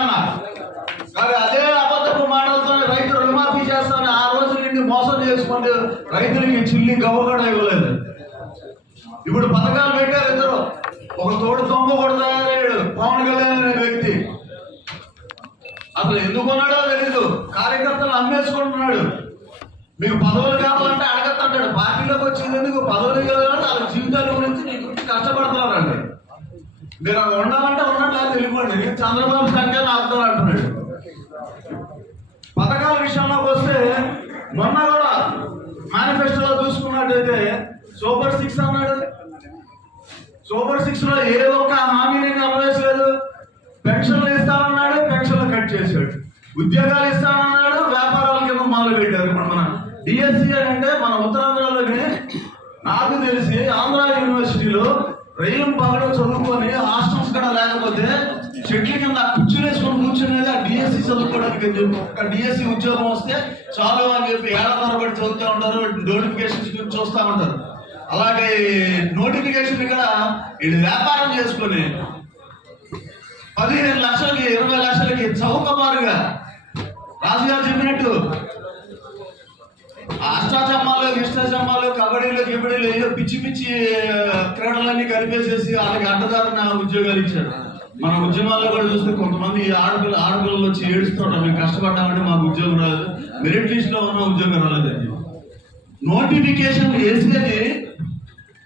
అన్న. కానీ అదే అబద్ధపు మాటలతో రైతు రుణమాఫీ చేస్తామని ఆ రోజు నిన్ను మోసం చేసుకుంటే రైతులకి చిల్లి గవ్వ కూడా ఇవ్వలేదు. ఇప్పుడు పథకాలు పెట్టారు ఇద్దరు. ఒక తోడు తొంగ కూడా తయారయ్యాడు పవన్ కళ్యాణ్ అనే వ్యక్తి. అసలు ఎందుకున్నాడో తెలీదు. కార్యకర్తలు అమ్మేసుకుంటున్నాడు. మీకు పదవులు కావాలంటే అడగత్తంటాడు. పార్టీలోకి వచ్చింది ఎందుకు? పదవులు కావాలంటే వాళ్ళ జీవితాల గురించి నీ గురించి కష్టపడుతున్నారండి. మీరు అక్కడ ఉండాలంటే ఉన్నట్లే తెలియకండి. చంద్రబాబు సంఖ్య ఆపుతారు అంటున్నాడు. పథకాల విషయంలోకి వస్తే మొన్న కూడా మేనిఫెస్టోలో చూసుకున్నట్టయితే సూపర్ 6 అన్నాడు. సూపర్ 6 లో ఏ ఒక్క హామీని నెరవేర్చలేదు. పెన్షన్లు ఇస్తానన్నాడు, పెన్షన్లు కట్ చేశాడు. ఉద్యోగాలు ఇస్తానన్నాడు, వ్యాపారాల కింద మొదలు పెట్టారు. ఇప్పుడు మన డిఎస్సి అంటే మన ఉత్తరాంధ్రలోనే నాకు తెలిసి ఆంధ్ర యూనివర్సిటీలో రైలు పగలు చదువుకొని హాస్టల్స్ కూడా లేకపోతే చెట్ల కింద కుర్చీలు వేసుకొని కూర్చునేది ఆ డిఎస్సి చదువుకోవడానికి అని చెప్పి. ఒక డిఎస్సి ఉద్యోగం వస్తే చాలు అని చెప్పి ఏళ్ల తరబడి చదువుతూ ఉంటారు. నోటిఫికేషన్స్ గురించి చూస్తూ ఉంటారు. అలాంటి నోటిఫికేషన్ కూడా ఇది వ్యాపారం చేసుకొని 15 లక్షలకి 20 లక్షలకి చౌకబారుగా రాజుగారు చెప్పినట్టు అష్టాచమ్మాలు ఇష్టాచమ్మాలు కబడ్డీలు గిబడీలు ఏదో పిచ్చి పిచ్చి క్రీడలన్నీ కలిపేసేసి వాళ్ళకి అడ్డదారిన ఉద్యోగాలు ఇచ్చాడు. మన ఉద్యమాల్లో కూడా చూస్తే కొంతమంది ఆడపిల్లలు వచ్చి ఏడుస్తుంటారు. మేము కష్టపడ్డామంటే మాకు ఉద్యోగం రాలేదు, మెరిట్ లిస్ట్ లో ఉన్న ఉద్యోగం రాలేదని. నోటిఫికేషన్ వేసేది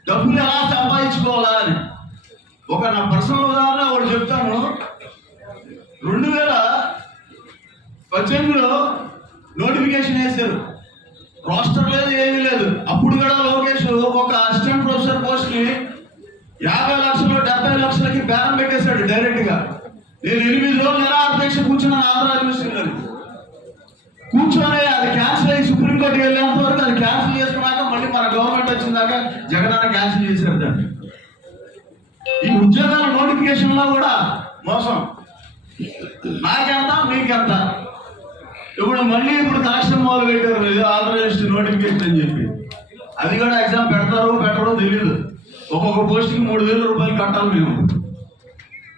డబ్బులు ఎలా సంపాదించుకోవాలా అని. ఒక నా పర్సనల్ ఉదాహరణ ఒకటి చెప్తాను. 2018లో నోటిఫికేషన్ వేశారు. రోస్టర్ లేదు, ఏమీ లేదు. అప్పుడు కూడా లోకేష్ ఒక అసిస్టెంట్ ప్రొఫెసర్ పోస్ట్ ని 50 లక్షలు 70 లక్షలకి బేరం పెట్టేశాడు డైరెక్ట్ గా. నేను 8 రోజులు నిరాపేక్ష కూర్చున్నాను ఆంధ్ర యూనివర్సిటీలో. కూర్చొని అది క్యాన్సిల్ అయ్యి సుప్రీంకోర్టుకి వెళ్ళేంత వరకు అది క్యాన్సిల్ చేసుకున్నాక మళ్ళీ మన గవర్నమెంట్ వచ్చిందాక జగనన్న క్యాన్సిల్ చేశారు దాన్ని. ఈ ఉద్యోగాల నోటిఫికేషన్ లో కూడా మోసం. నాకెంత మీకెంత. ఇప్పుడు కలెక్షన్ మొదలు పెట్టారు ఆంధ్ర యూనివర్సిటీ నోటిఫికేషన్ అని చెప్పి. అది కూడా ఎగ్జామ్ పెట్టరో తెలియదు. ఒక్కొక్క పోస్ట్కి 3,000 రూపాయలు కట్టాలి మేము.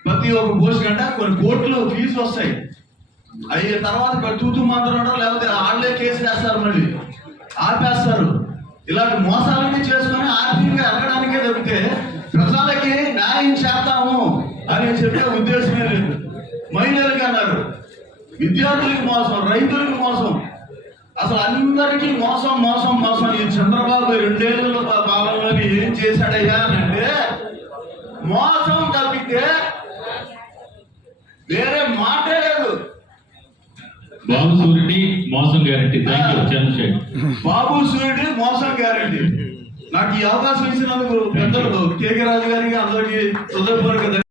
ప్రతి ఒక్క పోస్ట్ కంటే కొన్ని కోట్లు ఫీజు వస్తాయి. అవి తర్వాత తూతు మందరం లేకపోతే వాళ్ళే కేసు వేస్తారు, మళ్ళీ ఆపేస్తారు. ఇలాంటి మోసాలన్నీ చేసుకొని ఆర్థికంగా ఎదగడానికే తప్పితే ప్రజలకి న్యాయం చేస్తాము అని చెప్పే ఉద్దేశమే లేదు. మహిళలకి అన్నారు, విద్యార్థులకి మోసం, రైతులకి మోసం, అసలు అందరికీ మోసం మోసం మోసం. ఈ చంద్రబాబు 2 ఏళ్ళ పాలనలోని ఏం చేశాడయ్యా అని అంటే మోసం తప్పితే వేరే మాటే లేదు. బాబు సూర్యుడి మోసం గ్యారంటీ. బాబు సూర్యుడి మోసం గ్యారంటీ. నాకు ఈ అవకాశం ఇచ్చినందుకు పెద్దలు కేకే రాజు గారికి అందరికీ హృదయపూర్వక